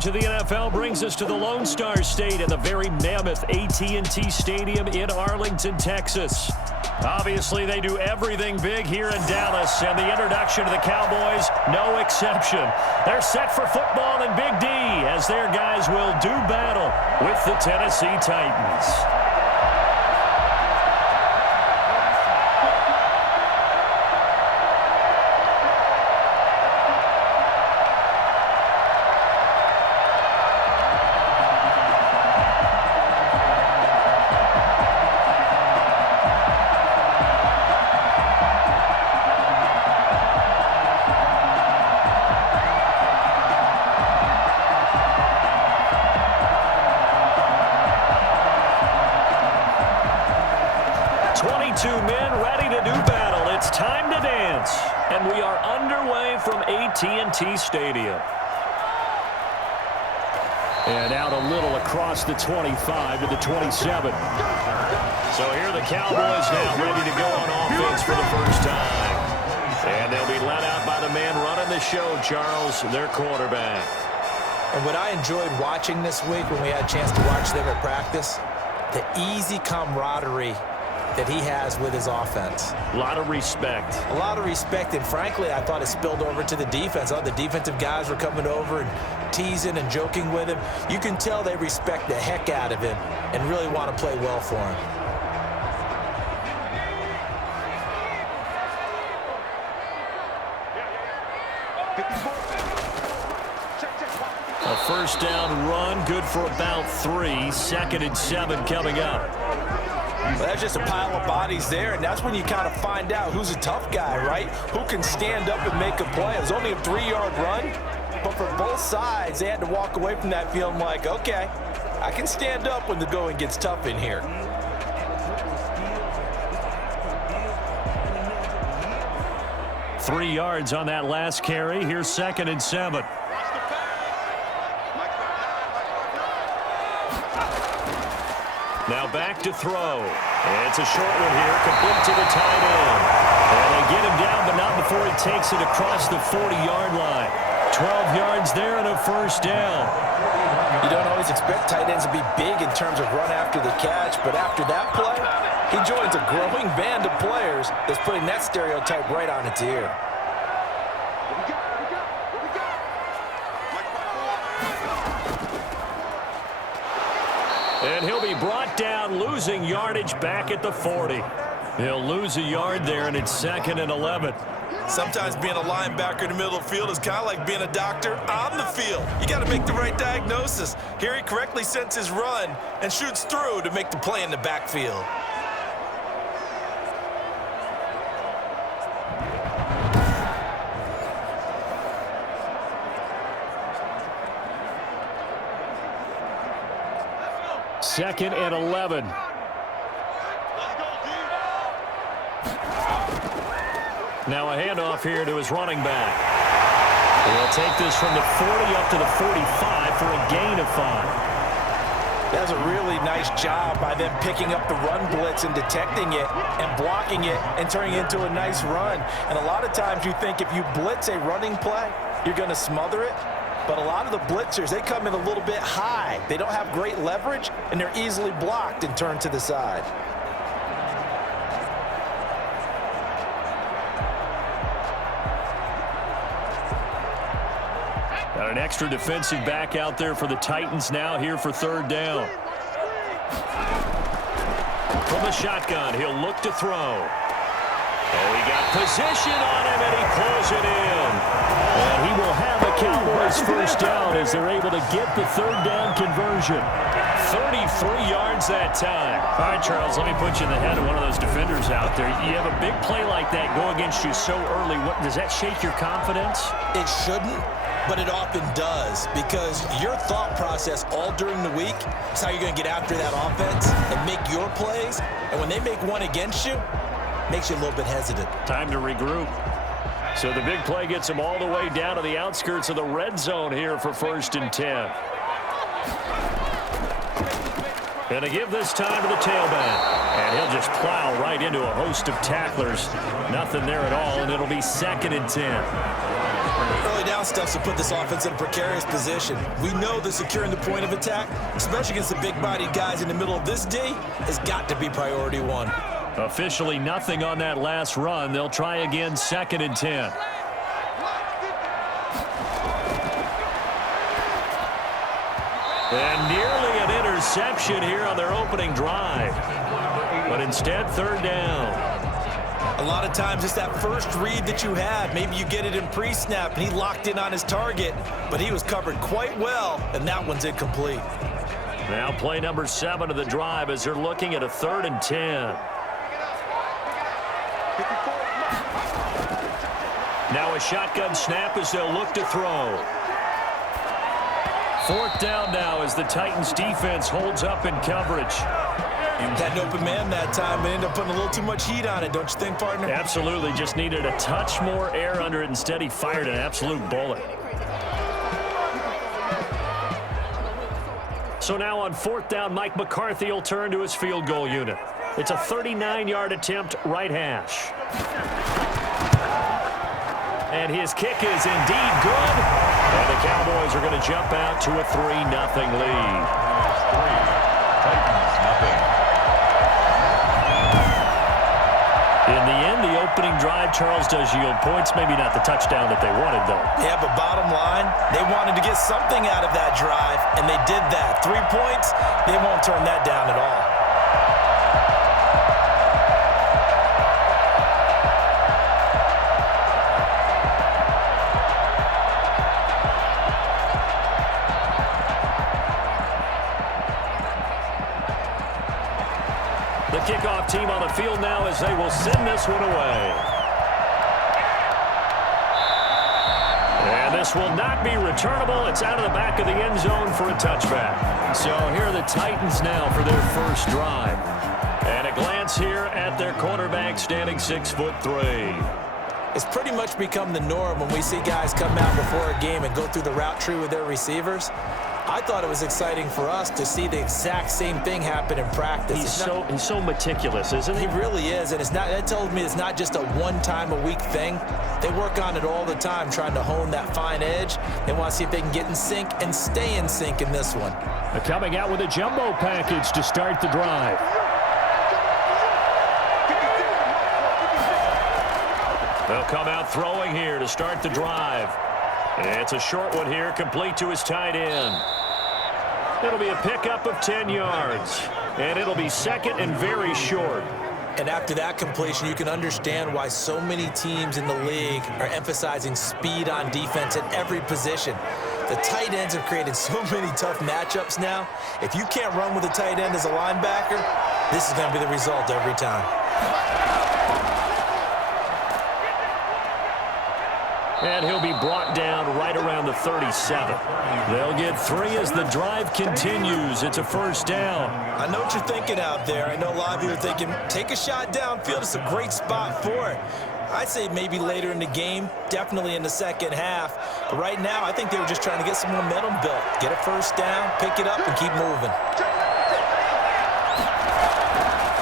To the NFL brings us to the Lone Star State in the very mammoth AT&T Stadium in Arlington, Texas. Obviously, they do everything big here in Dallas, and the introduction to the Cowboys, no exception. They're set for football in Big D as their guys will do battle with the Tennessee Titans. And we are underway from AT&T Stadium. And out a little across the 25 to the 27. So here are the Cowboys now ready to go on offense for the first time. And they'll be let out by the man running the show, Charles, their quarterback. And what I enjoyed watching this week when we had a chance to watch them at practice, the easy camaraderie that he has with his offense. A lot of respect. A lot of respect, and frankly, I thought it spilled over to the defense. All the defensive guys were coming over and teasing and joking with him. You can tell they respect the heck out of him and really want to play well for him. A first down run, good for about 3. 2nd and 7 coming up. Well, that's just a pile of bodies there, and that's when you kind of find out who's a tough guy, right? Who can stand up and make a play. It was only a 3-yard run, but for both sides, they had to walk away from that feeling like, okay, I can stand up when the going gets tough in here. Three yards on that last carry. Here's 2nd and 7. Now back to throw. It's a short one here, complete to the tight end. And they get him down, but not before he takes it across the 40-yard line. 12 yards there and a first down. You don't always expect tight ends to be big in terms of run after the catch, but after that play, he joins a growing band of players that's putting that stereotype right on its ear. And he'll be brought down, losing yardage back at the 40. He'll lose a yard there, and it's 2nd and 11. Sometimes being a linebacker in the middle of the field is kind of like being a doctor on the field. You got to make the right diagnosis. Here he correctly sends his run and shoots through to make the play in the backfield. Second and 11. Now a handoff here to his running back. He'll take this from the 40 up to the 45 for a gain of 5. That's a really nice job by them picking up the run blitz and detecting it and blocking it and turning it into a nice run. And a lot of times you think if you blitz a running play, you're going to smother it. But a lot of the blitzers, they come in a little bit high. They don't have great leverage, and they're easily blocked and turned to the side. Got an extra defensive back out there for the Titans now here for 3rd down. From the shotgun, he'll look to throw. Oh, he got position on him, and he pulls it in. And he will have a Cowboys first down as they're able to get the 3rd down conversion. 33 yards that time. All right, Charles, let me put you in the head of one of those defenders out there. You have a big play like that go against you so early. What, does that shake your confidence? It shouldn't, but it often does, because your thought process all during the week is how you're going to get after that offense and make your plays. And when they make one against you, makes you a little bit hesitant. Time to regroup. So the big play gets him all the way down to the outskirts of the red zone here for 1st and 10. And to give this time to the tailback. And he'll just plow right into a host of tacklers. Nothing there at all, and it'll be 2nd and 10. Early down ground stuff to put this offense in a precarious position. We know that securing the point of attack, especially against the big-bodied guys in the middle of this D, has got to be priority one. Officially nothing on that last run. They'll try again, 2nd and 10. And nearly an interception here on their opening drive. But instead, 3rd down. A lot of times it's that first read that you have. Maybe you get it in pre-snap, and he locked in on his target, but he was covered quite well, and that one's incomplete. Now play number 7 of the drive as they're looking at a 3rd and 10. Now a shotgun snap as they'll look to throw. 4th down now as the Titans defense holds up in coverage. Had an open man that time, but ended up putting a little too much heat on it, don't you think, partner? Absolutely. Just needed a touch more air under it. Instead, he fired an absolute bullet. So now on 4th down, Mike McCarthy will turn to his field goal unit. It's a 39-yard attempt, right hash. And his kick is indeed good. And the Cowboys are going to jump out to a 3-0 lead. In the end, the opening drive, Charles, does yield points. Maybe not the touchdown that they wanted, though. Yeah, but bottom line, they wanted to get something out of that drive, and they did that. 3 points, they won't turn that down at all. The kickoff team on the field now as they will send this one away. And this will not be returnable. It's out of the back of the end zone for a touchback. So here are the Titans now for their first drive. And a glance here at their quarterback standing 6'3". It's pretty much become the norm when we see guys come out before a game and go through the route tree with their receivers. I thought it was exciting for us to see the exact same thing happen in practice. He's so meticulous, isn't he? He really is, and that tells me it's not just a one-time-a-week thing. They work on it all the time, trying to hone that fine edge. They want to see if they can get in sync and stay in sync in this one. They're coming out with a jumbo package to start the drive. They'll come out throwing here to start the drive. And it's a short one here, complete to his tight end. It'll be a pickup of 10 yards. And it'll be 2nd and very short. And after that completion, you can understand why so many teams in the league are emphasizing speed on defense at every position. The tight ends have created so many tough matchups now. If you can't run with a tight end as a linebacker, this is going to be the result every time. And he'll be brought down right around the 37. They'll get 3 as the drive continues. It's a 1st down. I know what you're thinking out there. I know a lot of you are thinking, take a shot downfield. It's a great spot for it. I'd say maybe later in the game, definitely in the second half. But right now, I think they were just trying to get some momentum built. Get a 1st down, pick it up, and keep moving.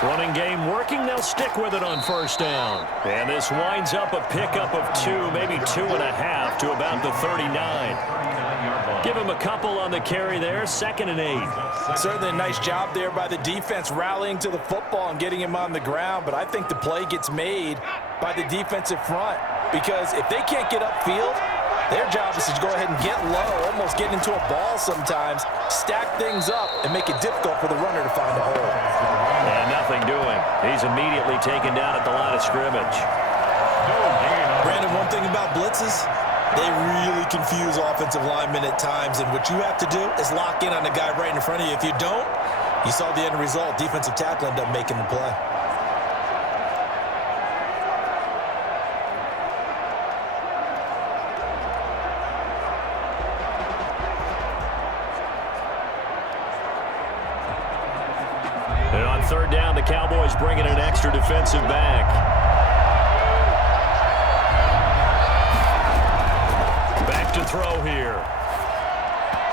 Running game working. They'll stick with it on 1st down. And this winds up a pickup of 2, maybe 2.5 to about the 39. Give him a couple on the carry there. 2nd and 8. Certainly a nice job there by the defense rallying to the football and getting him on the ground. But I think the play gets made by the defensive front. Because if they can't get upfield, their job is to go ahead and get low, almost get into a ball sometimes, stack things up, and make it difficult for the runner to find a hole. And nothing doing. He's immediately taken down at the line of scrimmage. Brandon, one thing about blitzes, they really confuse offensive linemen at times, and what you have to do is lock in on the guy right in front of you. If you don't, you saw the end result. Defensive tackle ended up making the play. And on 3rd down, the Cowboys bringing an extra defensive back. Back to throw here.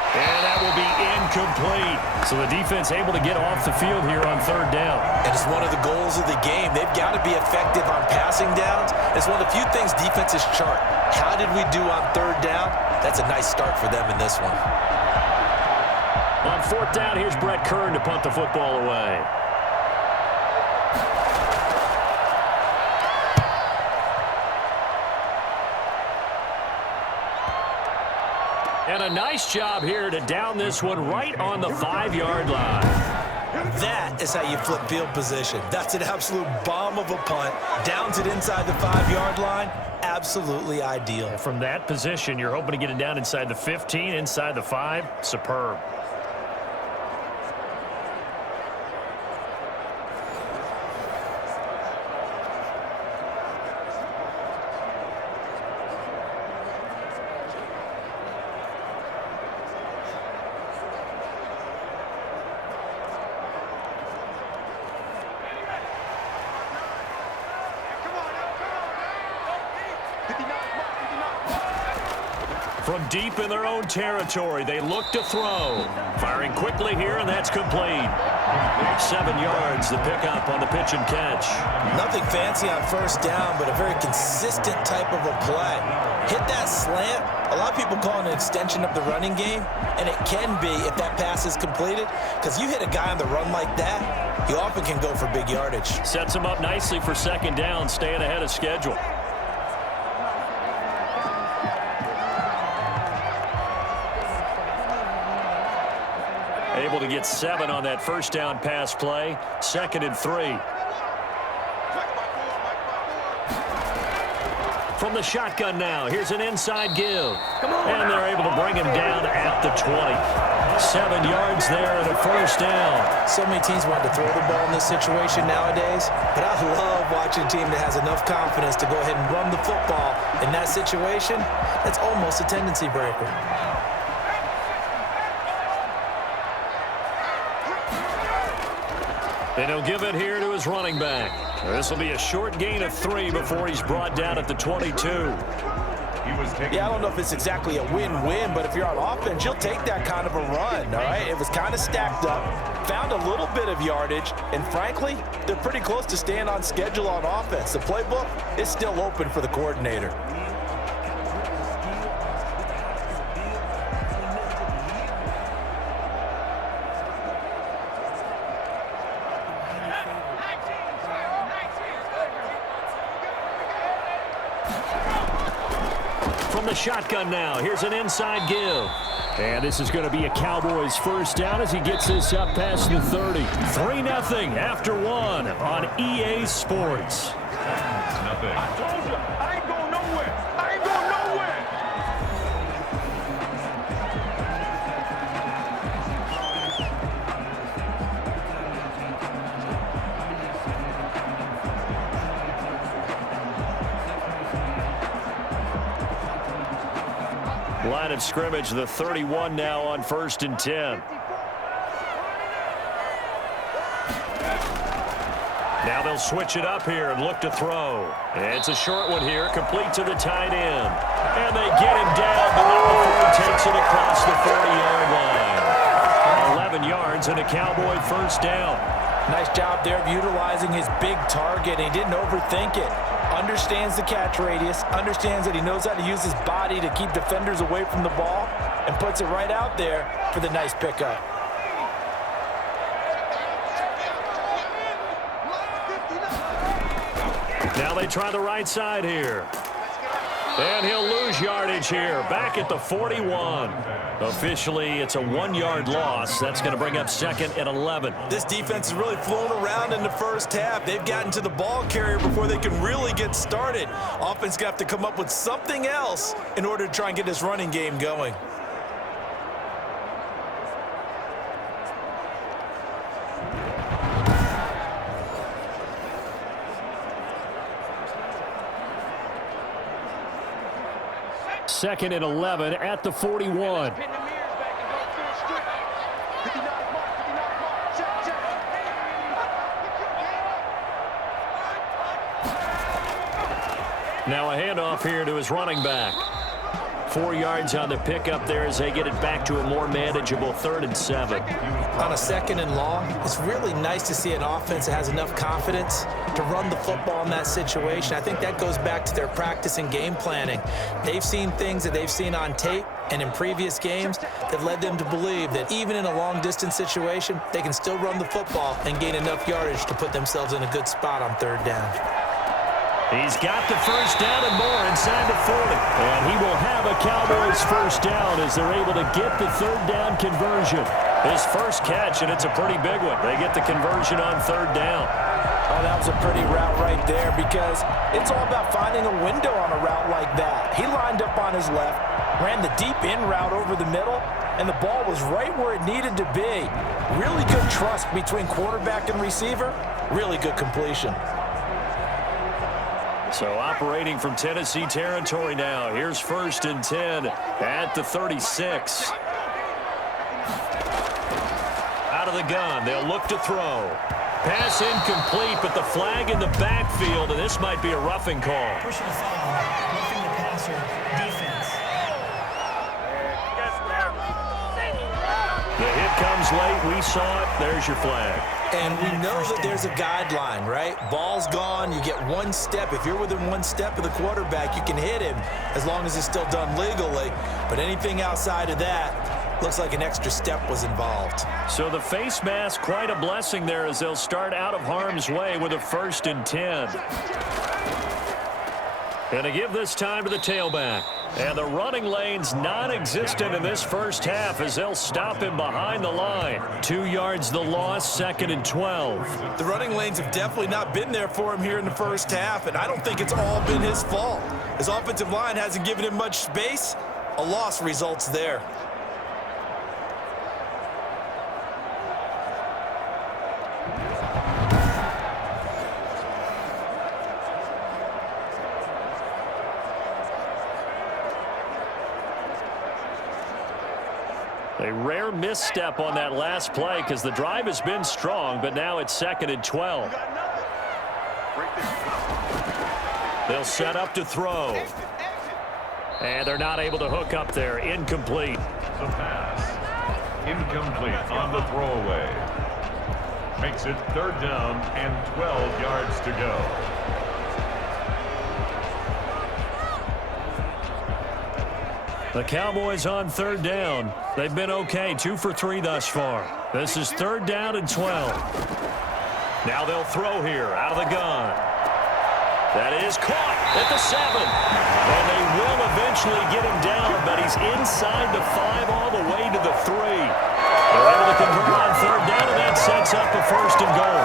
And that will be incomplete. So the defense able to get off the field here on third down. And it's one of the goals of the game. They've got to be effective on passing downs. It's one of the few things defenses chart. How did we do on third down? That's a nice start for them in this one. On fourth down, here's Brett Kern to punt the football away. And a nice job here to down this one right on the 5-yard line. That is how you flip field position. That's an absolute bomb of a punt. Downs it inside the 5-yard line. Absolutely ideal. From that position, you're hoping to get it down inside the 15, inside the 5. Superb. From deep in their own territory, they look to throw. Firing quickly here, and that's complete. 7 yards, the pickup on the pitch and catch. Nothing fancy on first down, but a very consistent type of a play. Hit that slant. A lot of people call it an extension of the running game, and it can be if that pass is completed, because you hit a guy on the run like that, he often can go for big yardage. Sets him up nicely for second down, staying ahead of schedule. Able to get 7 on that first down pass play. 2nd and 3. From the shotgun now, here's an inside give. And they're able to bring him down at the 20. 7 yards there and a first down. So many teams want to throw the ball in this situation nowadays, but I love watching a team that has enough confidence to go ahead and run the football. In that situation, that's almost a tendency breaker. And he'll give it here to his running back. This will be a short gain of 3 before he's brought down at the 22. Yeah, I don't know if it's exactly a win-win, but if you're on offense, you'll take that kind of a run, all right? It was kind of stacked up, found a little bit of yardage, and frankly, they're pretty close to staying on schedule on offense. The playbook is still open for the coordinator. From the shotgun now, here's an inside give. And this is going to be a Cowboys first down as he gets this up past the 30. 3-0 after 1 on EA Sports. I told you, I ain't going nowhere. I ain't going nowhere. Line of scrimmage, the 31 now on 1st and 10. Now they'll switch it up here and look to throw. And it's a short one here, complete to the tight end. And they get him down, but not before he takes it across the 40-yard line. 11 yards and a Cowboy first down. Nice job there of utilizing his big target. He didn't overthink it. Understands the catch radius, understands that he knows how to use his body to keep defenders away from the ball, and puts it right out there for the nice pickup. Now they try the right side here. And he'll lose yardage here, back at the 41. Officially, it's a 1-yard loss. That's going to bring up 2nd and 11. This defense is really flown around in the first half. They've gotten to the ball carrier before they can really get started. Offense got to come up with something else in order to try and get this running game going. Second and 11 at the 41. Now a handoff here to his running back. 4 yards on the pickup there as they get it back to a more manageable 3rd and 7. On a 2nd and long, it's really nice to see an offense that has enough confidence to run the football in that situation. I think that goes back to their practice and game planning. They've seen things that they've seen on tape and in previous games that led them to believe that even in a long-distance situation, they can still run the football and gain enough yardage to put themselves in a good spot on 3rd down. He's got the first down and more inside the 40. And he will have a Cowboys first down as they're able to get the 3rd down conversion. His first catch, and it's a pretty big one. They get the conversion on 3rd down. Oh, that was a pretty route right there because it's all about finding a window on a route like that. He lined up on his left, ran the deep in route over the middle, and the ball was right where it needed to be. Really good trust between quarterback and receiver. Really good completion. So operating from Tennessee territory now. Here's 1st and 10 at the 36. Out of the gun, they'll look to throw. Pass incomplete, but the flag in the backfield, and this might be a roughing call. Pushing the foul, roughing the passer, defense. The hit comes late. We saw it. There's your flag. And we know that there's a guideline, right? Ball's gone. You get 1 step. If you're within 1 step of the quarterback, you can hit him as long as it's still done legally. But anything outside of that, looks like an extra step was involved. So the face mask, quite a blessing there as they'll start out of harm's way with a 1st and 10. Going to give this time to the tailback. And the running lane's non-existent in this first half as they'll stop him behind the line. 2 yards the loss, 2nd and 12. The running lanes have definitely not been there for him here in the first half, and I don't think it's all been his fault. His offensive line hasn't given him much space. A loss results there. A rare misstep on that last play because the drive has been strong, but now it's 2nd and 12. They'll set up to throw. And they're not able to hook up there. Incomplete. The pass. Incomplete on the throwaway. Makes it 3rd down and 12 yards to go. The Cowboys on 3rd down. They've been okay, 2 for 3 thus far. This is 3rd down and 12. Now they'll throw here out of the gun. That is caught at the 7. And they will eventually get him down, but he's inside the 5 all the way to the 3. They're able to convert on 3rd down, and that sets up a 1st and goal.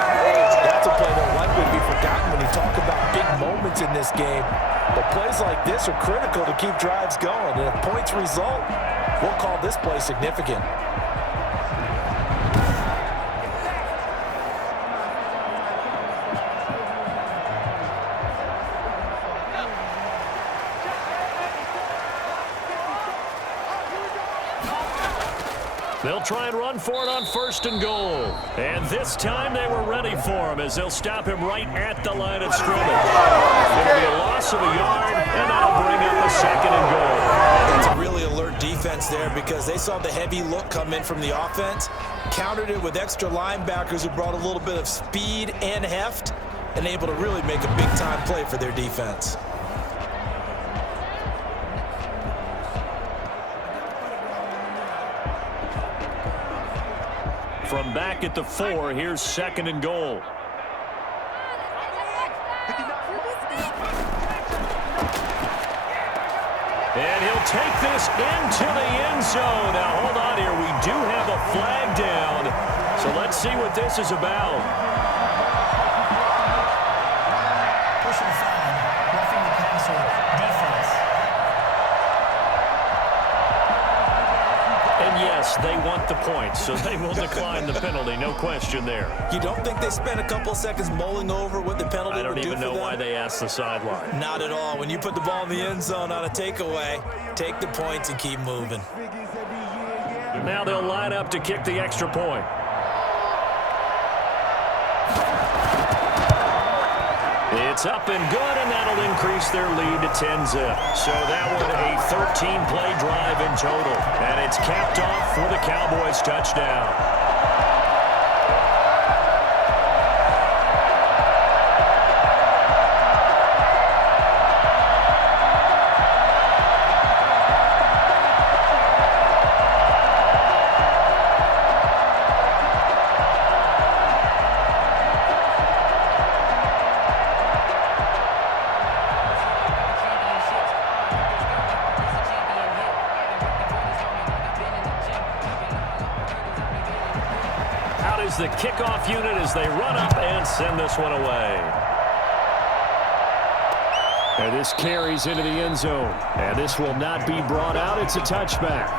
That's a play that'll likely be forgotten when you talk about big moments in this game. But plays like this are critical to keep drives going. And if points result, we'll call this play significant. They'll try and run for it on 1st and goal. And this time they were ready for him as they'll stop him right at the line of scrimmage. It'll be a loss of a yard, and that'll bring up a 2nd and goal. It's a really alert defense there because they saw the heavy look come in from the offense, countered it with extra linebackers who brought a little bit of speed and heft, and able to really make a big-time play for their defense. From back at the 4, here's 2nd and goal. And he'll take this into the end zone. Now, hold on here. We do have a flag down. So let's see what this is about. Pushing the foul, roughing the passer, defense. And yes, they want the points, so they will decline the penalty. No question there. You don't think they spent a couple seconds mulling over what the penalty would do for them? I don't even know why they asked the sideline. Not at all. When you put the ball in the end zone on a takeaway, take the points and keep moving. Now they'll line up to kick the extra point. It's up and good, and that'll increase their lead to 10-zip. So that one a 13-play drive in total. And it's capped off for the Cowboys touchdown. The kickoff unit as they run up and send this one away. And this carries into the end zone. And this will not be brought out. It's a touchback.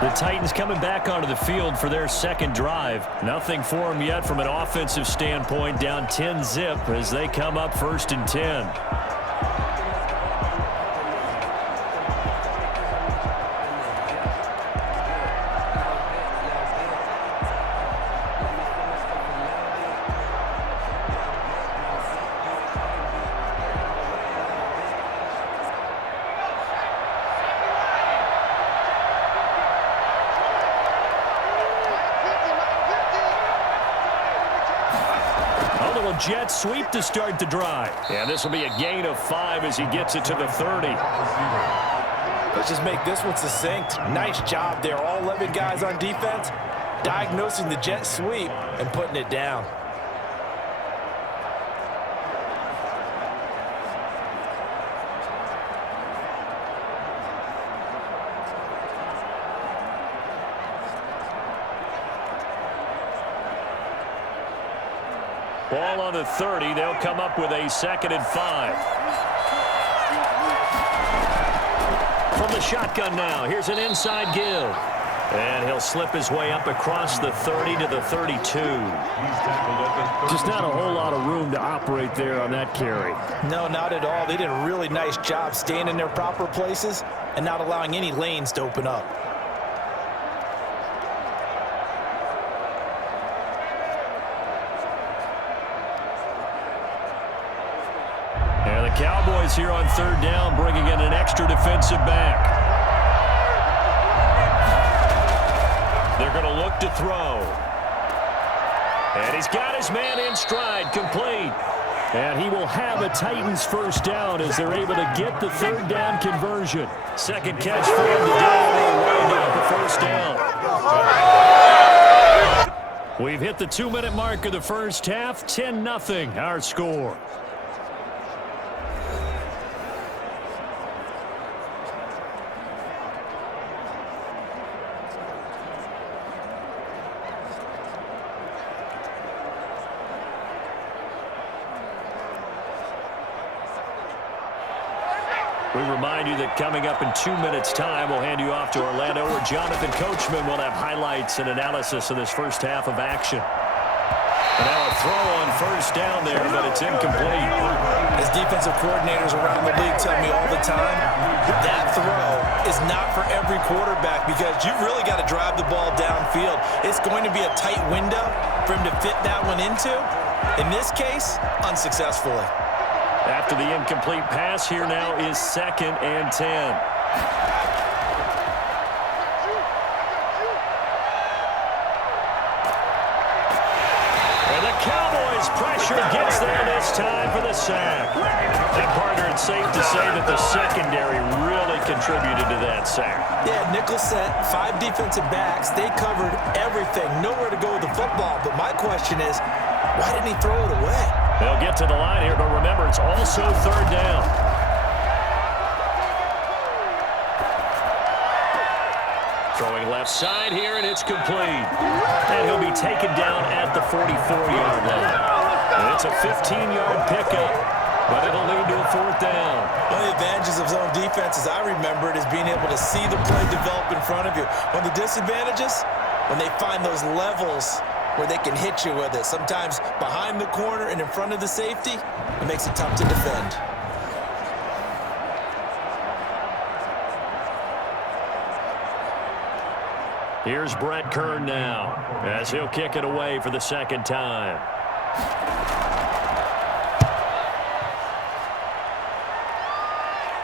The Titans coming back onto the field for their second drive. Nothing for them yet from an offensive standpoint. Down 10-zip as they come up 1st and 10. Jet sweep to start the drive. And this will be a gain of 5 as he gets it to the 30. Let's just make this one succinct. Nice job there. All 11 guys on defense diagnosing the jet sweep and putting it down. Ball on the 30. They'll come up with a 2nd and 5. From the shotgun now. Here's an inside give. And he'll slip his way up across the 30 to the 32. Just not a whole lot of room to operate there on that carry. No, not at all. They did a really nice job staying in their proper places and not allowing any lanes to open up. Cowboys here on 3rd down, bringing in an extra defensive back. They're going to look to throw. And he's got his man in stride, complete. And he will have a Titans 1st down as they're able to get the 3rd down conversion. 2nd catch for him today, and they'll wind up the 1st down. We've hit the 2-minute mark of the first half, 10-0 our score. We remind you that coming up in 2 minutes' time, we'll hand you off to Orlando, where Jonathan Coachman will have highlights and analysis of this first half of action. And now a throw on 1st down there, but it's incomplete. As defensive coordinators around the league tell me all the time, that throw is not for every quarterback because you've really got to drive the ball downfield. It's going to be a tight window for him to fit that one into. In this case, unsuccessfully. After the incomplete pass, here now is 2nd and 10. And the Cowboys pressure gets there this time for the sack. And partner, it's safe to say that the secondary really contributed to that sack. Yeah, nickel set, 5 defensive backs. They covered everything. Nowhere to go with the football. But my question is, why didn't he throw it away? They'll get to the line here, but remember, it's also 3rd down. Throwing left side here, and it's complete. And he'll be taken down at the 44-yard line. And it's a 15-yard pickup, but it'll lead to a 4th down. One of the advantages of zone defense, as I remember it, is being able to see the play develop in front of you. One of the disadvantages, when they find those levels where they can hit you with it. Sometimes behind the corner and in front of the safety, it makes it tough to defend. Here's Brett Kern now as he'll kick it away for the 2nd time.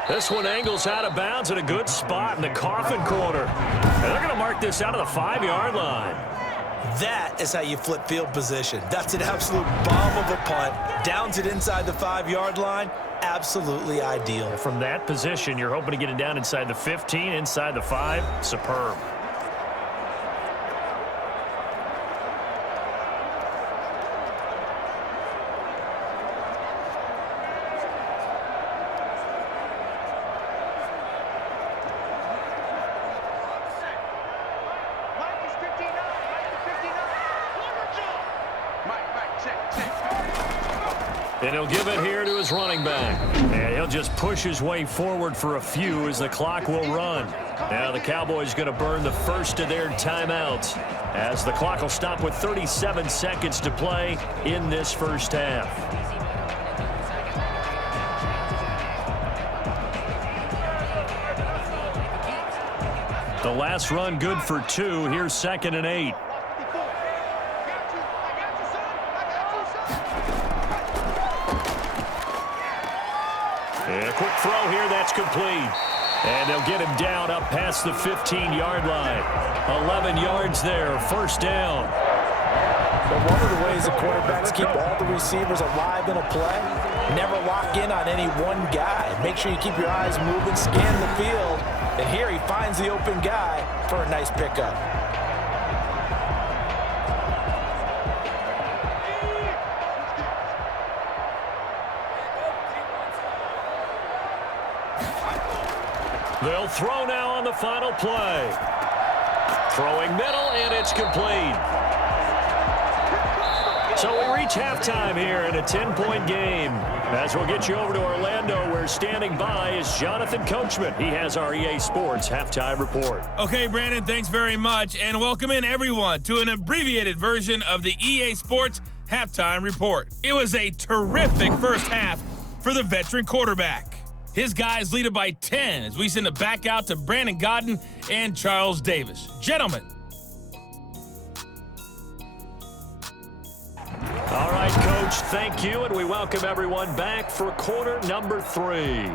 This one angles out of bounds at a good spot in the coffin corner. And they're going to mark this out of the 5-yard line. That is how you flip field position. That's an absolute bomb of a punt. Downs it inside the 5-yard line. Absolutely ideal. From that position, you're hoping to get it down inside the 15, inside the 5. Superb. And he'll give it here to his running back. And he'll just push his way forward for a few as the clock will run. Now the Cowboys going to burn the first of their timeouts as the clock will stop with 37 seconds to play in this first half. The last run good for 2. Here's 2nd and 8. And a quick throw here, that's complete. And they'll get him down up past the 15-yard line. 11 yards there, first down. But one of the ways the quarterbacks keep all the receivers alive in a play, never lock in on any one guy. Make sure you keep your eyes moving, scan the field. And here he finds the open guy for a nice pickup. They'll throw now on the final play. Throwing middle, and it's complete. So we reach halftime here in a 10-point game. As we'll get you over to Orlando, where standing by is Jonathan Coachman. He has our EA Sports halftime report. Okay, Brandon, thanks very much. And welcome in, everyone, to an abbreviated version of the EA Sports halftime report. It was a terrific first half for the veteran quarterback. His guys lead it by 10 as we send it back out to Brandon Godden and Charles Davis. Gentlemen. All right, Coach, thank you, and we welcome everyone back for quarter number 3.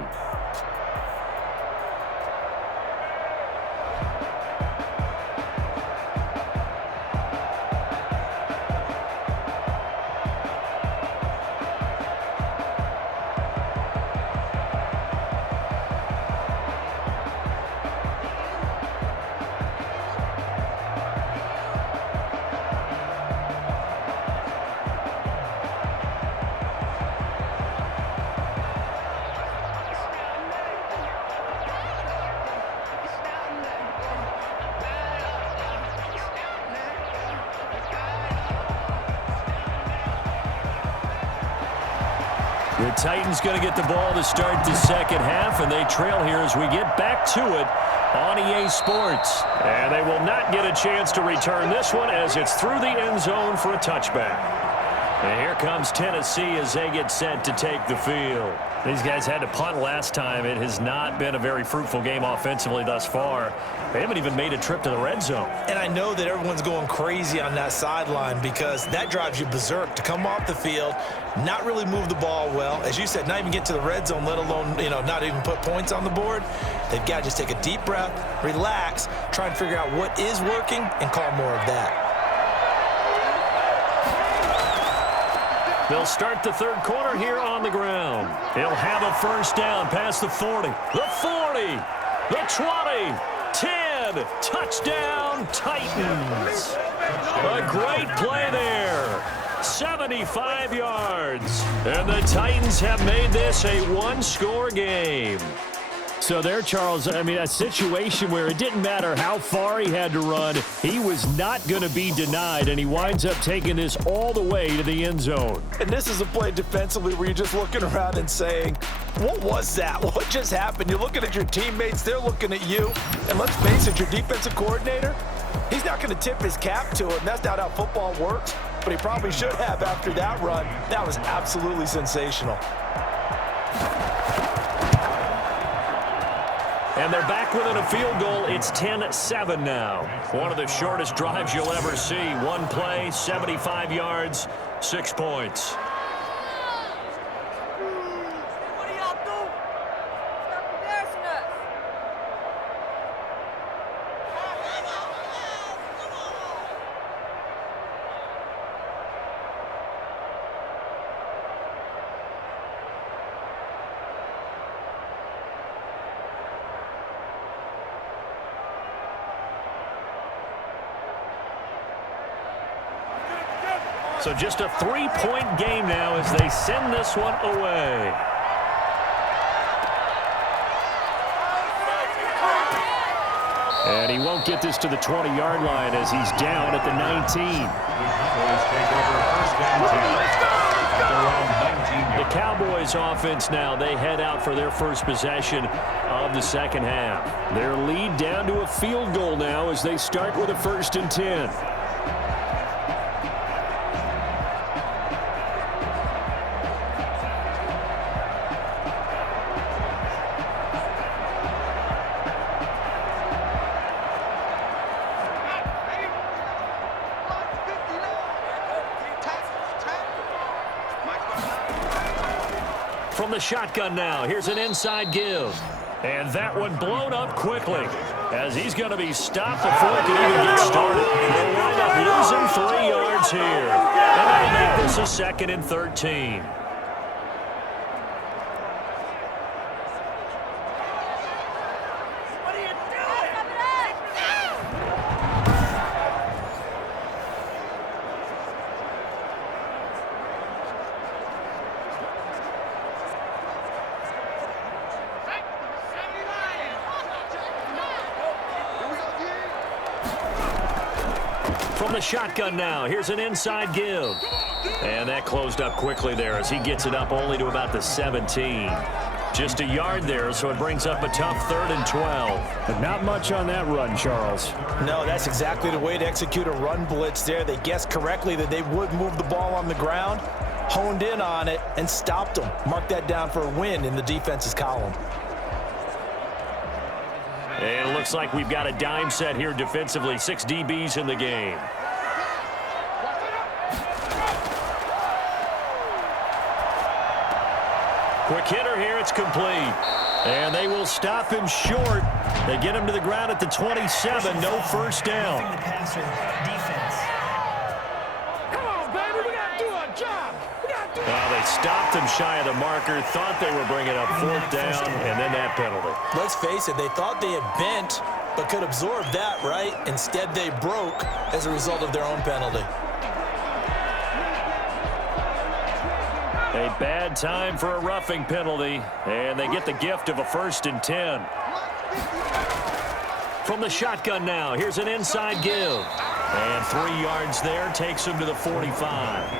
The Titans going to get the ball to start the second half, and they trail here as we get back to it on EA Sports. And they will not get a chance to return this one as it's through the end zone for a touchback. And here comes Tennessee as they get set to take the field. These guys had to punt last time. It has not been a very fruitful game offensively thus far. They haven't even made a trip to the red zone. And I know that everyone's going crazy on that sideline because that drives you berserk to come off the field, not really move the ball well. As you said, not even get to the red zone, let alone, not even put points on the board. They've got to just take a deep breath, relax, try and figure out what is working and call more of that. They'll start the third quarter here on the ground. He'll have a first down past the 40, the 40, the 20, 10, touchdown Titans. A great play there. 75 yards. And the Titans have made this a one-score game. So there, Charles, a situation where it didn't matter how far he had to run, he was not going to be denied, and he winds up taking this all the way to the end zone. And this is a play defensively where you're just looking around and saying, what was that? What just happened? You're looking at your teammates, they're looking at you, and let's face it, your defensive coordinator, he's not going to tip his cap to it. That's not how football works, but he probably should have after that run. That was absolutely sensational. And they're back within a field goal. It's 10-7 now. One of the shortest drives you'll ever see. One play, 75 yards, 6 points. So just a 3-point game now as they send this one away. And he won't get this to the 20-yard line as he's down at the 19. The Cowboys offense now, they head out for their first possession of the second half. Their lead down to a field goal now as they start with a 1st and 10. From the shotgun now, here's an inside give. And that one blown up quickly as he's going to be stopped before it can even get started. They'll wind up losing 3 yards here. And that'll make this a 2nd and 13. From the shotgun now, here's an inside give. And that closed up quickly there as he gets it up only to about the 17. Just a yard there, so it brings up a tough 3rd and 12. But not much on that run, Charles. No, that's exactly the way to execute a run blitz there. They guessed correctly that they would move the ball on the ground, honed in on it, and stopped them. Mark that down for a win in the defense's column. And it looks like we've got a dime set here defensively. 6 DBs in the game. Quick hitter here, it's complete. And they will stop him short. They get him to the ground at the 27, no first down. Roughing the passer, defense. Come on, baby, we got to do our job. Well, they stopped him shy of the marker, thought they were bringing up 4th down, and then that penalty. Let's face it, they thought they had bent, but could absorb that, right? Instead, they broke as a result of their own penalty. A bad time for a roughing penalty, and they get the gift of a 1st and 10. From the shotgun now, here's an inside give. And 3 yards there takes him to the 45.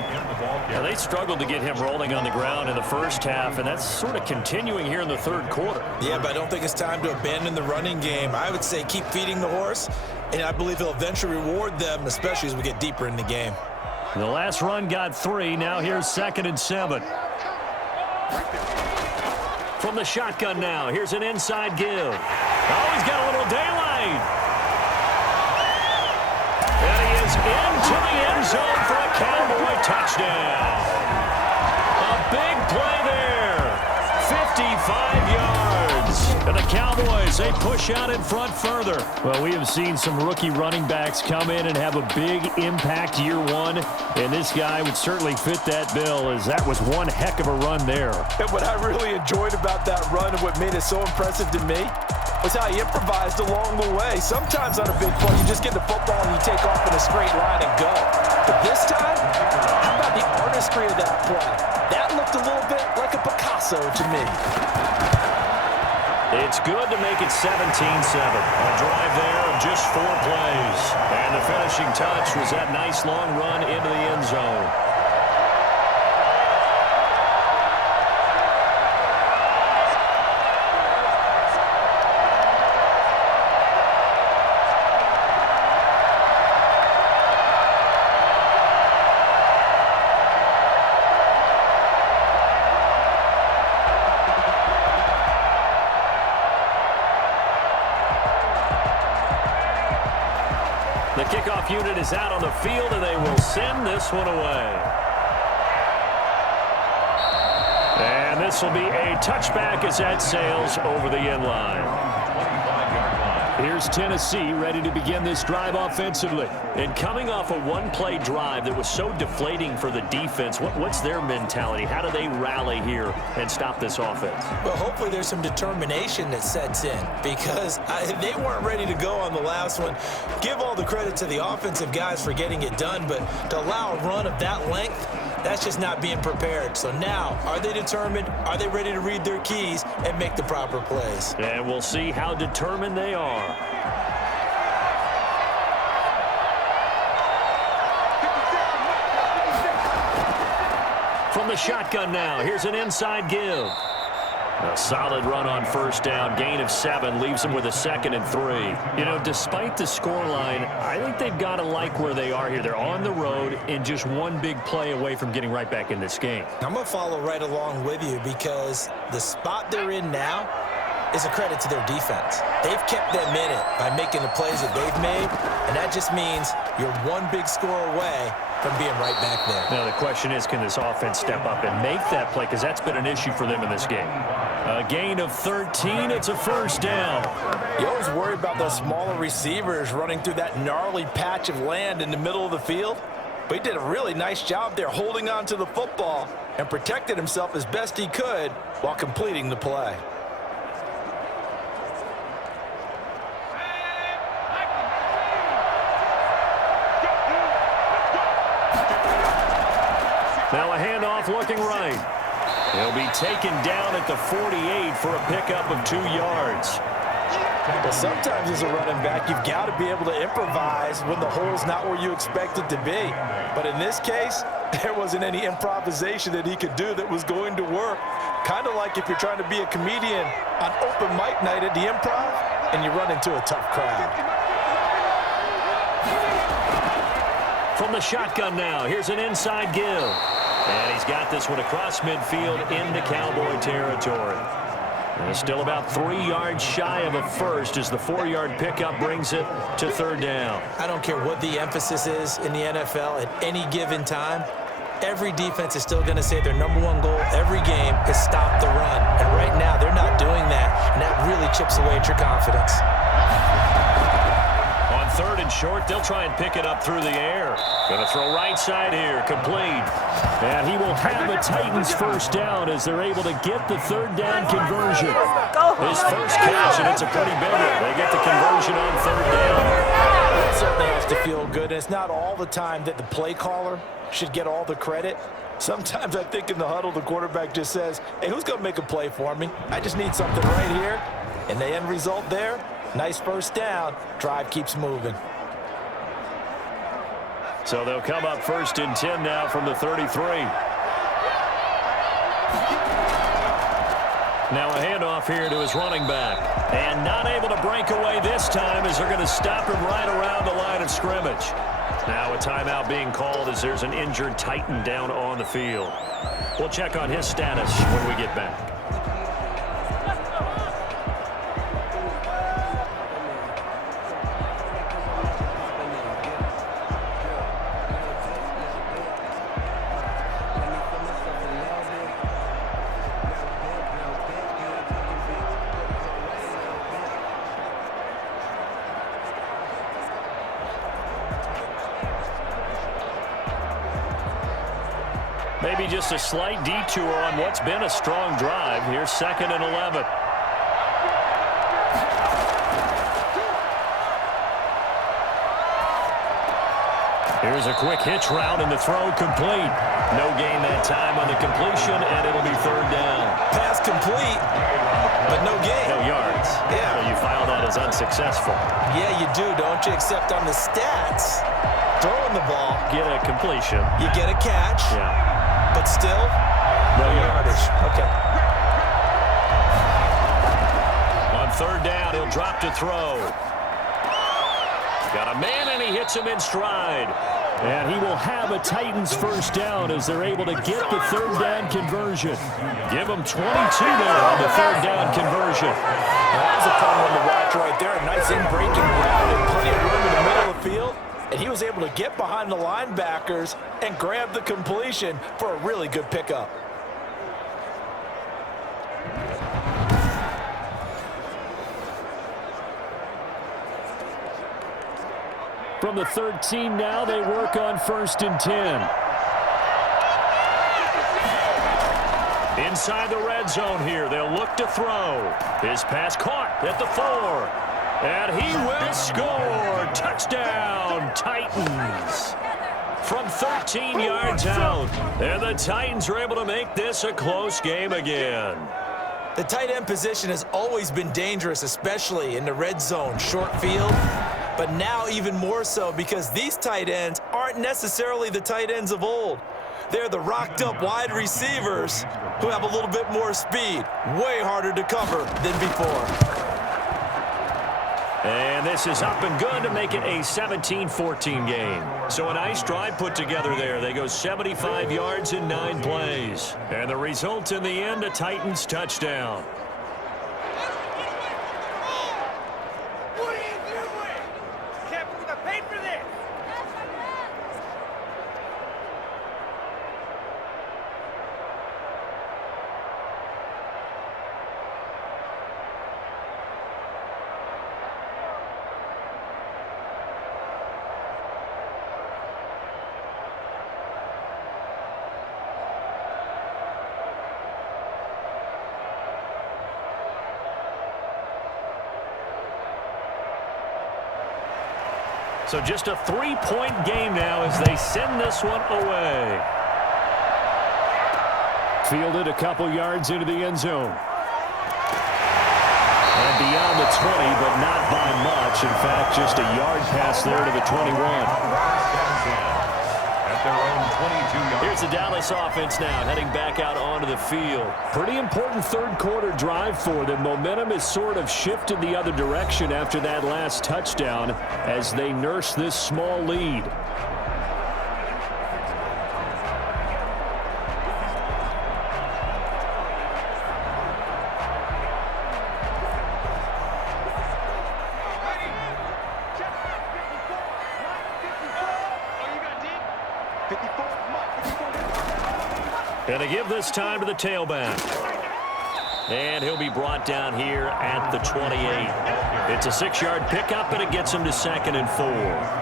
Now, they struggled to get him rolling on the ground in the first half, and that's sort of continuing here in the 3rd quarter. Yeah, but I don't think it's time to abandon the running game. I would say keep feeding the horse, and I believe he'll eventually reward them, especially as we get deeper in the game. The last run got 3. Now here's 2nd and 7. From the shotgun now, here's an inside give. Oh, he's got a little daylight. And he is into the end zone for a Cowboy touchdown. A big play there. 55 yards. And the Cowboys, they push out in front further. Well, we have seen some rookie running backs come in and have a big impact year 1, and this guy would certainly fit that bill, as that was one heck of a run there. And what I really enjoyed about that run and what made it so impressive to me was how he improvised along the way. Sometimes on a big play, you just get the football and you take off in a straight line and go. But this time, how about the artistry of that play? That looked a little bit like a Picasso to me. It's good to make it 17-7. A drive there of just 4 plays. And the finishing touch was that nice long run into the end zone. The kickoff unit is out on the field, and they will send this one away. And this will be a touchback as that sails over the end line. Here's Tennessee ready to begin this drive offensively. And coming off a one-play drive that was so deflating for the defense, what's their mentality? How do they rally here and stop this offense? Well, hopefully there's some determination that sets in because they weren't ready to go on the last one. Give all the credit to the offensive guys for getting it done, but to allow a run of that length, that's just not being prepared. So now, are they determined? Are they ready to read their keys and make the proper plays? And we'll see how determined they are. From the shotgun now, here's an inside give. A solid run on first down. Gain of 7 leaves them with a 2nd and 3. You know, despite the scoreline, I think they've got to like where they are here. They're on the road and just one big play away from getting right back in this game. I'm going to follow right along with you because the spot they're in now is a credit to their defense. They've kept them in it by making the plays that they've made, and that just means you're one big score away from being right back there. Now, the question is, can this offense step up and make that play? Because that's been an issue for them in this game. A gain of 13. It's a first down. You always worry about those smaller receivers running through that gnarly patch of land in the middle of the field. But he did a really nice job there holding on to the football and protected himself as best he could while completing the play. Now a handoff looking right. He'll be taken down at the 48 for a pickup of 2 yards. Well, sometimes as a running back, you've got to be able to improvise when the hole's not where you expect it to be. But in this case, there wasn't any improvisation that he could do that was going to work. Kind of like if you're trying to be a comedian on open mic night at the Improv and you run into a tough crowd. From the shotgun now, here's an inside give. And he's got this one across midfield into Cowboy territory. And still about 3 yards shy of a first as the 4-yard pickup brings it to 3rd down. I don't care what the emphasis is in the NFL at any given time. Every defense is still going to say their #1 goal every game is stop the run. And right now, they're not doing that. And that really chips away at your confidence. On 3rd and short, they'll try and pick it up through the air. Going to throw right side here, complete. And he will have a Titans first down as they're able to get the 3rd down conversion. His first catch, and it's a pretty big one. They get the conversion on 3rd down. That certainly has to feel good. And it's not all the time that the play caller should get all the credit. Sometimes I think in the huddle, the quarterback just says, hey, who's going to make a play for me? I just need something right here. And the end result there, nice first down. Drive keeps moving. So they'll come up 1st and 10 now from the 33. Now a handoff here to his running back. And not able to break away this time as they're going to stop him right around the line of scrimmage. Now a timeout being called as there's an injured Titan down on the field. We'll check on his status when we get back. Maybe just a slight detour on what's been a strong drive. Here's 2nd and 11. Here's a quick hitch route and the throw complete. No gain that time on the completion, and it'll be 3rd down. Pass complete, but no gain. No yards. Yeah. So you file that as unsuccessful. Yeah, you do, don't you? Except on the stats. Throwing the ball. Get a completion. You get a catch. Yeah. But still, no yardage. Okay. On 3rd down, he'll drop to throw. Got a man, and he hits him in stride. And he will have a Titans first down as they're able to get the 3rd down conversion. Give them 22 there on the 3rd down conversion. That was a fun one to watch right there. A nice in-breaking route and plenty of room in the middle of the field. And he was able to get behind the linebackers and grab the completion for a really good pickup. From the 13 now, they work on 1st and 10. Inside the red zone here, they'll look to throw. His pass caught at the 4. And he will score. Touchdown, Titans. From 13 yards out. And the Titans are able to make this a close game again. The tight end position has always been dangerous, especially in the red zone, short field. But now even more so because these tight ends aren't necessarily the tight ends of old. They're the rocked-up wide receivers who have a little bit more speed. Way harder to cover than before. And this is up and good to make it a 17-14 game. So a nice drive put together there. They go 75 yards in 9 plays. And the result in the end, a Titans touchdown. What are you doing? Can't believe I paid for this. So just a 3-point game now as they send this one away. Fielded a couple yards into the end zone. And beyond the 20, but not by much. In fact, just a yard pass there to the 21. At their own 22-yard. Here's the Dallas offense now heading back out onto the field. Pretty important third-quarter drive for them. Momentum has sort of shifted the other direction after that last touchdown as they nurse this small lead. And they give this time to the tailback. And he'll be brought down here at the 28. It's a 6-yard pickup, and it gets him to 2nd and 4.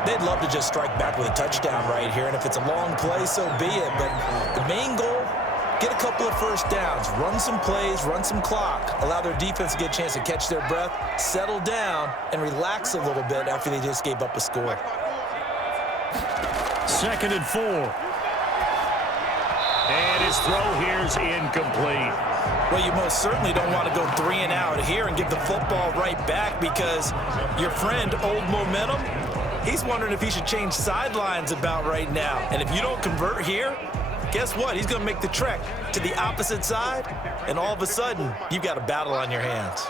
They'd love to just strike back with a touchdown right here, and if it's a long play, so be it. But the main goal, get a couple of first downs, run some plays, run some clock, allow their defense to get a chance to catch their breath, settle down, and relax a little bit after they just gave up a score. 2nd and 4. And his throw here is incomplete. Well, you most certainly don't want to go 3 and out here and give the football right back because your friend, Old Momentum, he's wondering if he should change sidelines about right now. And if you don't convert here, guess what? He's going to make the trek to the opposite side, and all of a sudden, you've got a battle on your hands.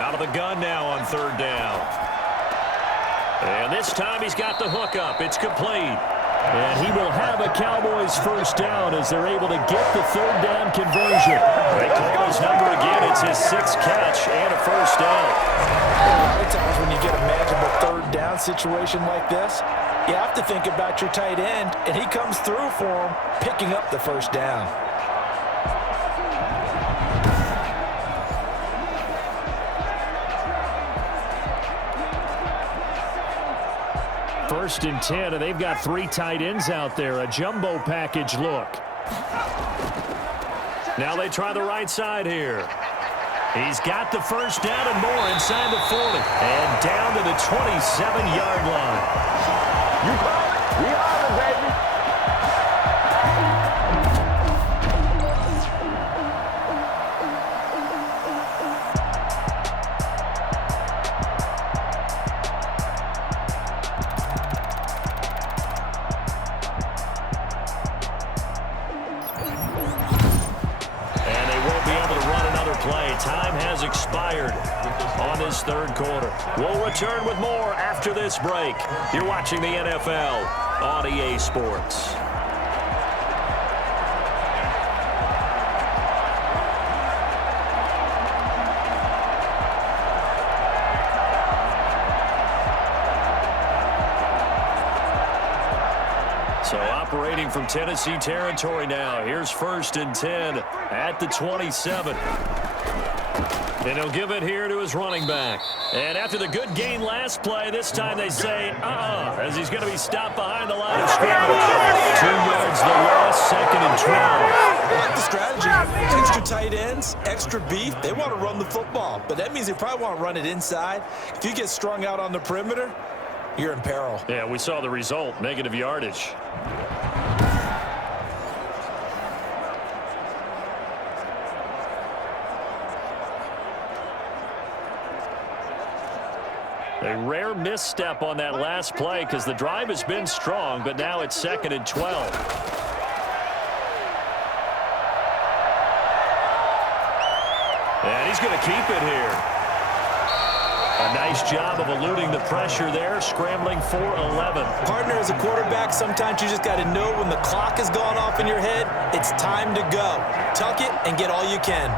Out of the gun now on 3rd down. And this time he's got the hook up. It's complete. And he will have a Cowboys first down as they're able to get the 3rd down conversion. They call his number again. It's his 6th catch and a first down. A lot of times when you get a manageable 3rd down situation like this, you have to think about your tight end, and he comes through for him, picking up the first down. 1st and 10, and they've got 3 tight ends out there. A jumbo package look. Now they try the right side here. He's got the first down and more inside the 40. And down to the 27-yard line. You call it? We are the baby. Time has expired on this 3rd quarter. We'll return with more after this break. You're watching the NFL on EA Sports. So operating from Tennessee territory now. Here's 1st and 10 at the 27. And he'll give it here to his running back. And after the good gain last play, this time they say, as he's going to be stopped behind the line of scrimmage. 2 yards the loss, 2nd and 12. I like the strategy. Extra tight ends, extra beef. They want to run the football, but that means they probably want to run it inside. If you get strung out on the perimeter, you're in peril. Yeah, we saw the result, negative yardage. A rare misstep on that last play because the drive has been strong, but now it's 2nd and 12. And he's going to keep it here. A nice job of eluding the pressure there, scrambling for 11. Partner, as a quarterback, sometimes you just got to know when the clock has gone off in your head, it's time to go. Tuck it and get all you can.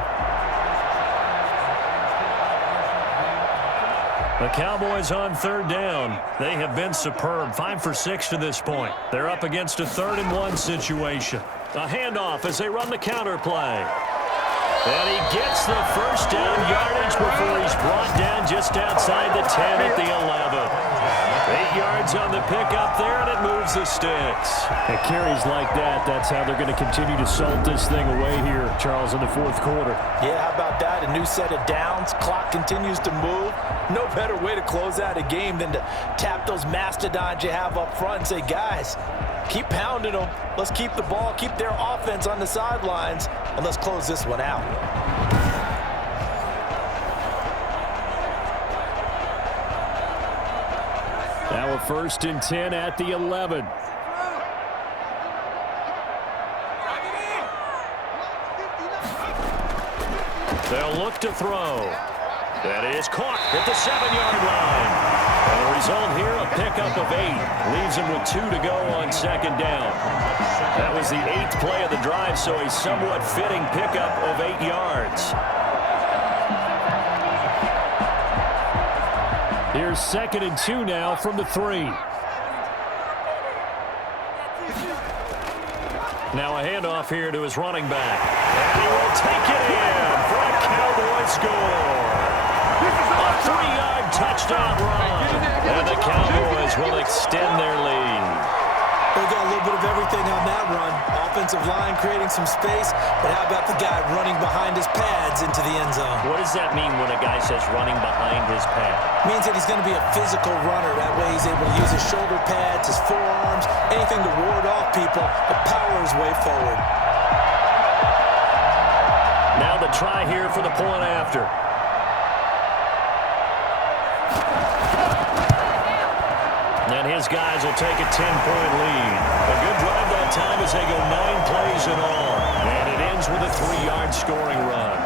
The Cowboys on 3rd down. They have been superb. 5 for 6 to this point. They're up against a 3rd and 1 situation. A handoff as they run the counter play. And he gets the first down yardage before he's brought down just outside the 10 at the 11. 8 yards on the pickup there, and it moves the sticks. And carries like that, that's how they're going to continue to salt this thing away here, Charles, in the 4th quarter. Yeah, how about that? A new set of downs. Clock continues to move. No better way to close out a game than to tap those mastodons you have up front and say, guys, keep pounding them. Let's keep the ball, keep their offense on the sidelines, and let's close this one out. Now a 1st and 10 at the 11. They'll look to throw. That is caught at the 7-yard line. And the result here, a pickup of 8. Leaves him with 2 to go on 2nd down. That was the 8th play of the drive, so a somewhat fitting pickup of 8 yards. Here's 2nd and 2 now from the 3. Now a handoff here to his running back. And he will take it in for a Cowboy score. A 3-yard touchdown run. And the Cowboys will extend their lead. They got a little bit of everything on that run. Offensive line creating some space, but how about the guy running behind his pads into the end zone? What does that mean when a guy says running behind his pad? Means that he's going to be a physical runner. That way he's able to use his shoulder pads, his forearms, anything to ward off people, but power his way forward. Now the try here for the point after. And his guys will take a 10-point lead. A good drive that time as they go 9 plays in all. And it ends with a 3-yard scoring run.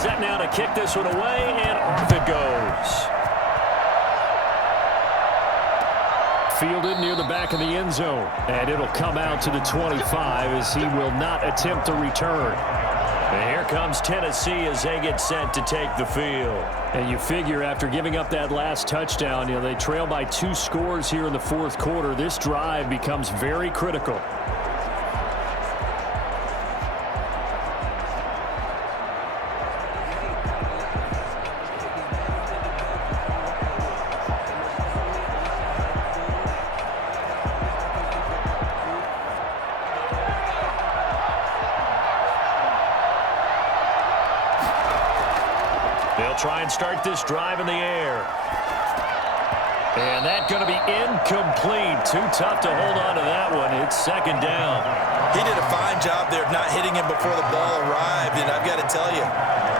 Set now to kick this one away, and off it goes. Fielded near the back of the end zone, and it'll come out to the 25 as he will not attempt to return. And here comes Tennessee as they get set to take the field. And you figure after giving up that last touchdown, they trail by 2 scores here in the 4th quarter. This drive becomes very critical. They'll try and start this drive in the air. And that's going to be incomplete. Too tough to hold on to that one. It's 2nd down. He did a fine job there of not hitting him before the ball arrived, and I've got to tell you,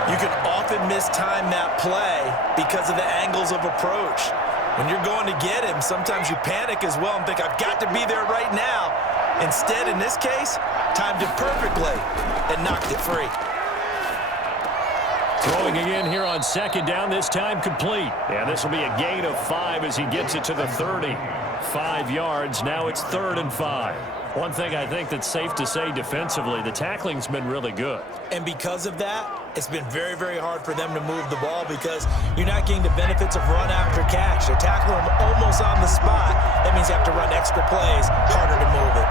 you can often mistime that play because of the angles of approach. When you're going to get him, sometimes you panic as well and think, I've got to be there right now. Instead, in this case, timed it perfectly and knocked it free. Throwing again here on second down, this time complete. And this will be a gain of 5 as he gets it to the 30. 5 yards, now it's 3rd and 5. One thing I think that's safe to say defensively, the tackling's been really good. And because of that, it's been very, very hard for them to move the ball because you're not getting the benefits of run after catch. They're tackling them almost on the spot. That means you have to run extra plays, harder to move it.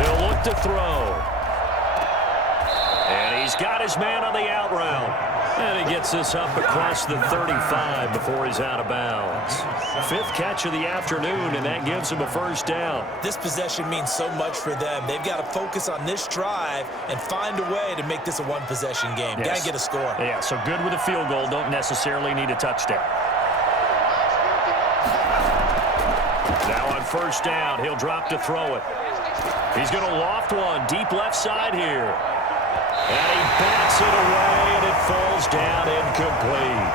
He'll look to throw. And he's got his man on the out route. And he gets this up across the 35 before he's out of bounds. 5th catch of the afternoon, and that gives him a first down. This possession means so much for them. They've got to focus on this drive and find a way to make this a one-possession game. Yes. Got to get a score. Yeah, so good with a field goal. Don't necessarily need a touchdown. Now on first down, he'll drop to throw it. He's going to loft one deep left side here. And he bats it away, and it falls down incomplete.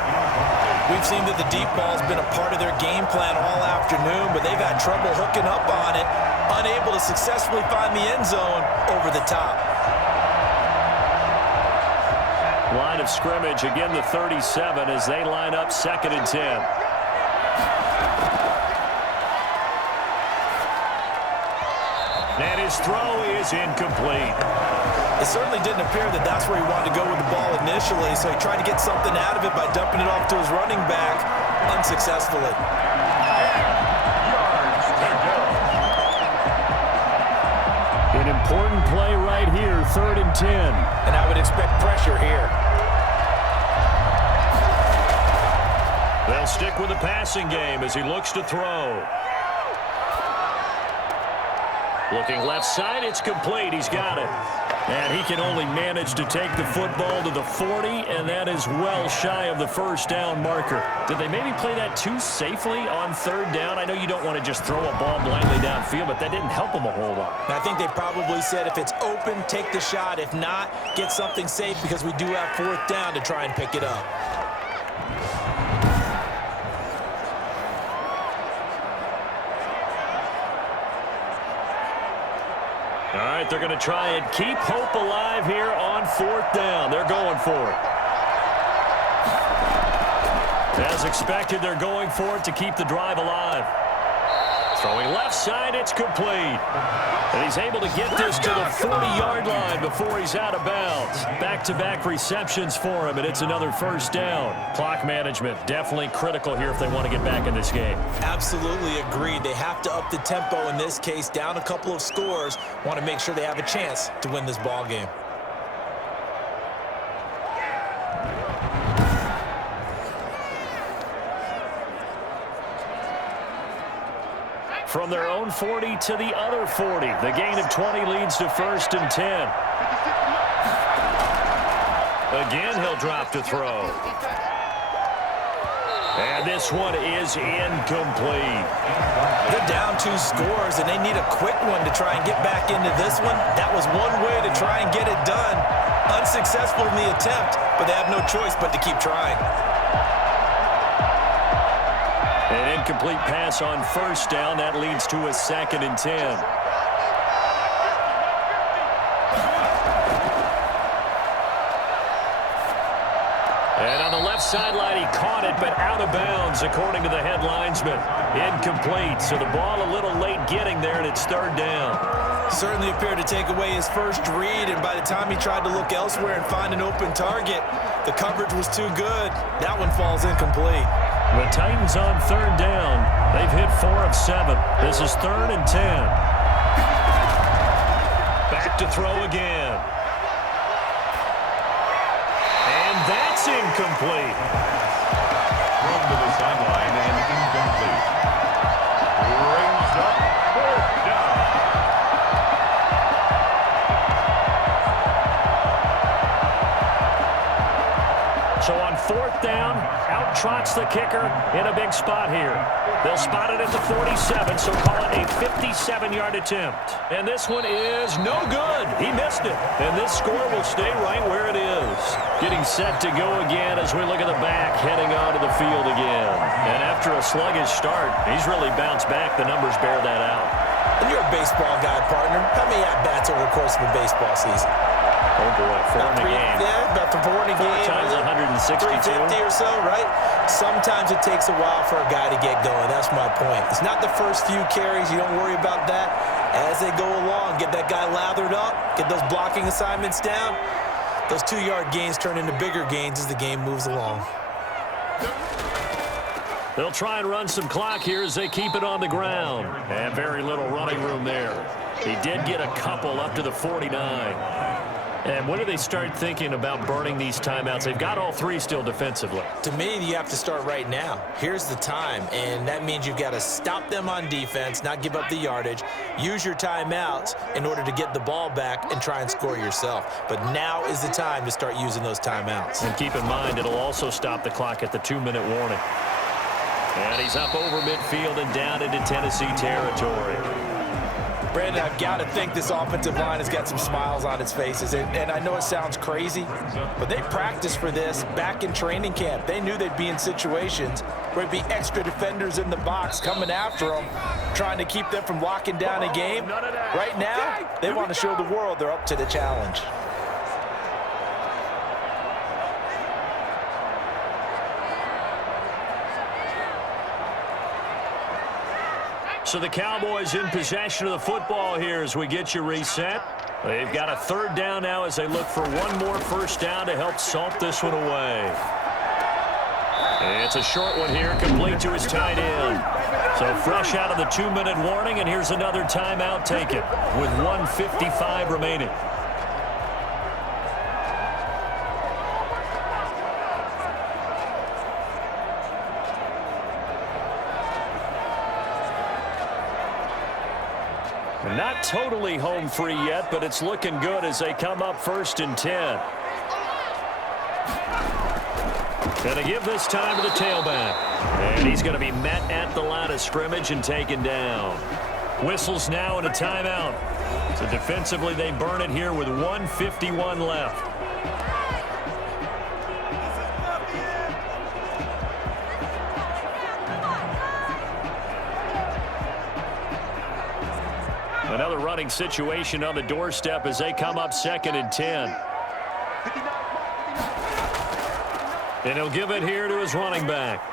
We've seen that the deep ball's been a part of their game plan all afternoon, but they've had trouble hooking up on it, unable to successfully find the end zone over the top. Line of scrimmage, again the 37 as they line up 2nd and 10. And his throw is incomplete. It certainly didn't appear that that's where he wanted to go with the ball initially, so he tried to get something out of it by dumping it off to his running back unsuccessfully. Yards to go. An important play right here, 3rd and 10. And I would expect pressure here. They'll stick with the passing game as he looks to throw. Looking left side, it's complete. He's got it. And he can only manage to take the football to the 40, and that is well shy of the first down marker. Did they maybe play that too safely on 3rd down? I know you don't want to just throw a ball blindly downfield, but that didn't help them a whole lot. I think they probably said if it's open, take the shot. If not, get something safe because we do have 4th down to try and pick it up. All right, they're going to try and keep hope alive here on 4th down. They're going for it. As expected, they're going for it to keep the drive alive. Throwing left side, it's complete. And he's able to get this to the 40-yard line before he's out of bounds. Back-to-back receptions for him, and it's another first down. Clock management, definitely critical here if they want to get back in this game. Absolutely agreed. They have to up the tempo in this case, down a couple of scores. Want to make sure they have a chance to win this ball game. From their own 40 to the other 40. The gain of 20 leads to 1st and 10. Again, he'll drop to throw. And this one is incomplete. They're down 2 scores, and they need a quick one to try and get back into this one. That was one way to try and get it done. Unsuccessful in the attempt, but they have no choice but to keep trying. An incomplete pass on first down. That leads to a 2nd and 10. And on the left sideline, he caught it, but out of bounds, according to the head linesman. Incomplete, so the ball a little late getting there, and it's 3rd down. Certainly appeared to take away his first read, and by the time he tried to look elsewhere and find an open target, the coverage was too good. That one falls incomplete. The Titans on 3rd down. They've hit 4 of 7. This is 3rd and 10. Back to throw again. And that's incomplete. Thrown to the sideline and incomplete. Brings up 4th down. So on 4th down, out trots the kicker in a big spot here. They'll spot it at the 47, so call it a 56 7-yard attempt. And this one is no good. He missed it. And this score will stay right where it is. Getting set to go again as we look at the back heading onto the field again. And after a sluggish start, he's really bounced back. The numbers bear that out. And you're a baseball guy, partner. How many at-bats over the course of a baseball season? Oh, boy, 4 in a game. Yeah, about 4 in a game. 4 times 162. 350 or so, right? Sometimes it takes a while for a guy to get going. That's my point. It's not the first few carries. You don't worry about that. As they go along, get that guy lathered up, get those blocking assignments down. Those 2-yard gains turn into bigger gains as the game moves along. They'll try and run some clock here as they keep it on the ground. And very little running room there. He did get a couple up to the 49. And when do they start thinking about burning these timeouts? They've got all 3 still defensively. To me, you have to start right now. Here's the time, and that means you've got to stop them on defense, not give up the yardage, use your timeouts in order to get the ball back and try and score yourself. But now is the time to start using those timeouts. And keep in mind, it'll also stop the clock at the 2-minute warning. And he's up over midfield and down into Tennessee territory. Brandon, I've got to think this offensive line has got some smiles on its faces. And I know it sounds crazy, but they practiced for this back in training camp. They knew they'd be in situations where it'd be extra defenders in the box coming after them, trying to keep them from locking down a game. Right now, they want to show the world they're up to the challenge. So the Cowboys in possession of the football here as we get you reset. They've got a 3rd down now as they look for one more first down to help salt this one away. It's a short one here, complete to his tight end. So fresh out of the 2-minute warning, and here's another timeout taken with 1:55 remaining. Not totally home free yet, but it's looking good as they come up 1st and 10. Gonna give this time to the tailback. And he's going to be met at the line of scrimmage and taken down. Whistles now and a timeout. So defensively they burn it here with 1:51 left. Another running situation on the doorstep as they come up 2nd and 10. And he'll give it here to his running back.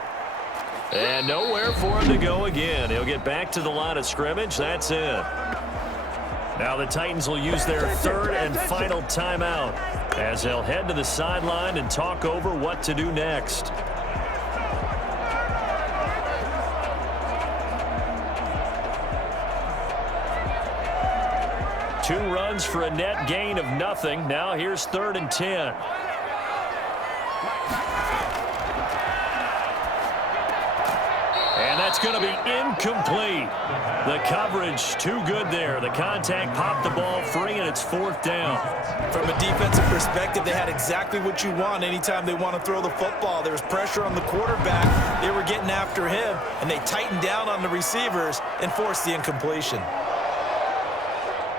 And nowhere for him to go again. He'll get back to the line of scrimmage. That's it. Now the Titans will use their 3rd and final timeout as they'll head to the sideline and talk over what to do next. Two runs for a net gain of nothing. Now here's 3rd and 10. And that's going to be incomplete. The coverage too good there. The contact popped the ball free, and it's 4th down. From a defensive perspective, they had exactly what you want anytime they want to throw the football. There was pressure on the quarterback. They were getting after him, and they tightened down on the receivers and forced the incompletion.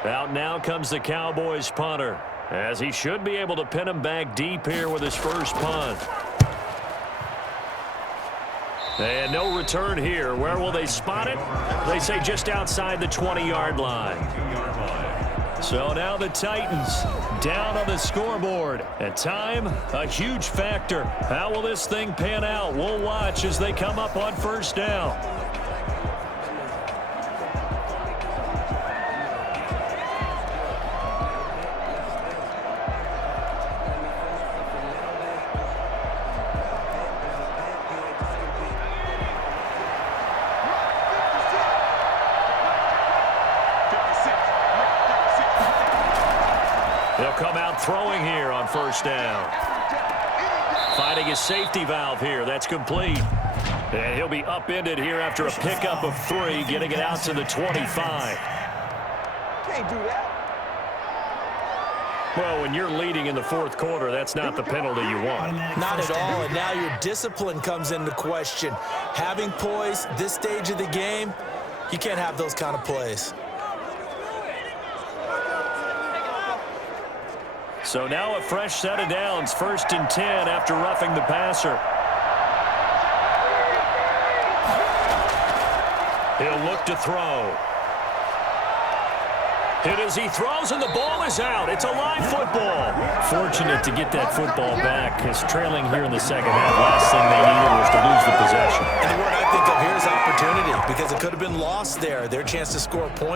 Out now comes the Cowboys punter, as he should be able to pin him back deep here with his first punt. And no return here. Where will they spot it? They say just outside the 20-yard line. So now the Titans down on the scoreboard. And time, a huge factor. How will this thing pan out? We'll watch as they come up on 1st down. They'll come out throwing here on 1st down. Finding his safety valve here. That's complete. And he'll be upended here after a pickup of 3, getting it out to the 25. Can't do that. Well, when you're leading in the 4th quarter, that's not the penalty you want. Not at all, and now your discipline comes into question. Having poise this stage of the game, You can't have those kind of plays. So now a fresh set of downs, 1st and 10 after roughing the passer. He'll look to throw. Hit as he throws, and the ball is out. It's a live football. Fortunate to get that football back, as trailing here in the second half. Last thing they needed was to lose the possession. And the word I think of here is opportunity, because it could have been lost there. Their chance to score a point.